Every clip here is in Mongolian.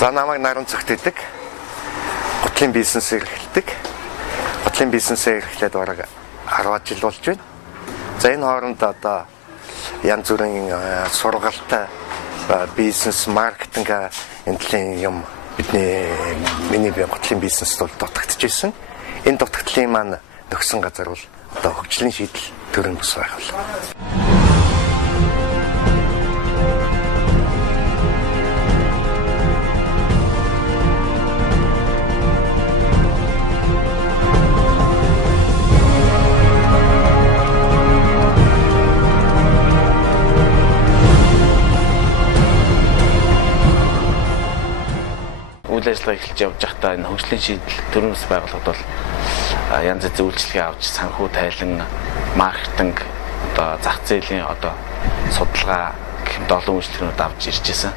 За намайг наран цогт идэг. Гутлын бизнес эрхэлдэг. Гутлын бизнесээ эрхлээд бараг 10 жил болж байна. За энэ хооронд одоо янз бүрийн сургалт, бизнес, маркетинг энэ төрлийн юм миний гутлын бизнест бол дутагдчихсэн. Энэ дутагдлын маань нөхсөн газар бол одоо хөгжлийн шийдэл төрийн бус байх бол. Үйл ажиллагаа эхэлж явж байхдаа энэ хөгжлийн шийдэл төрийн бас байгууллагад бол янз бүрийн үйлчлэгээ авч санхүү тайлан, маркетинг, одоо зах зээлийн одоо судалгаа гэх мэт олон үйлчлэгнүүд авч ирж байсан.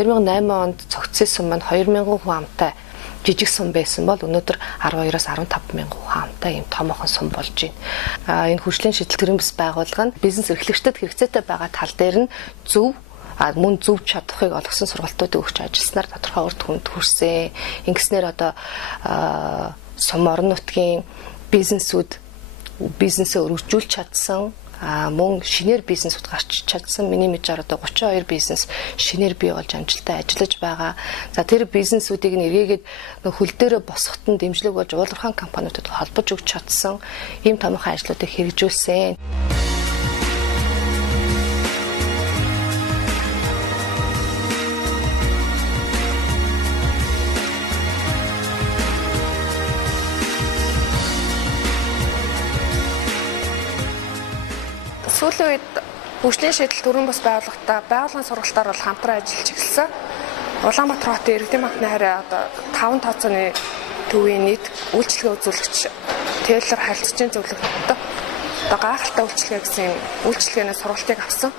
In 2008 онд цогцсон маань 2000 хүн амтай жижиг сум байсан бол өнөөдөр 12-аас 15,000 хүн амтай ийм томоохон сум болж байна. Энэ хөгжлийн шийдэл төрийн бас байгууллага нь бизнес эрхлэгчдэд хэрэгцээтэй байгаа тал дээр нь зөв мөн зөв чадахыг олгосон сургалтуудыг өгч ажилласнаар тодорхой үр дүнд хүрсэн. Ингэснээр одоо сум орон нутгийн бизнесээ өргөжүүлж чадсан. Мөн шинээр бизнесүүд гарч чадсан. Миний мэдээр одоо 32 бизнес шинээр бий болж амжилттай ажиллаж байгаа. За тэр бизнесүүдийг нь эргээгээд хөл дээрээ босгоход нь дэмжлэг болж уулархан компаниудад холбож өгч чадсан. Ийм томоохон ажлуудыг хэрэгжүүлсэн. Сүүлийн үед хөгжлийн шийдэл төрийн бас байгууллагатай байгууллагын сургалтаар бол хамтран ажиллаж эхэлсэн. Улаанбаатар хотын Иргэдийн банкны хараа одоо 5 тооцооны төвийн нийт үйлчлэгээ үзүүлэгч Тейлор харилцагчийн зөвлөлтөд одоо гайхалтай үйлчлэгээ гэсэн үйлчлэгээний сургалтыг авсан.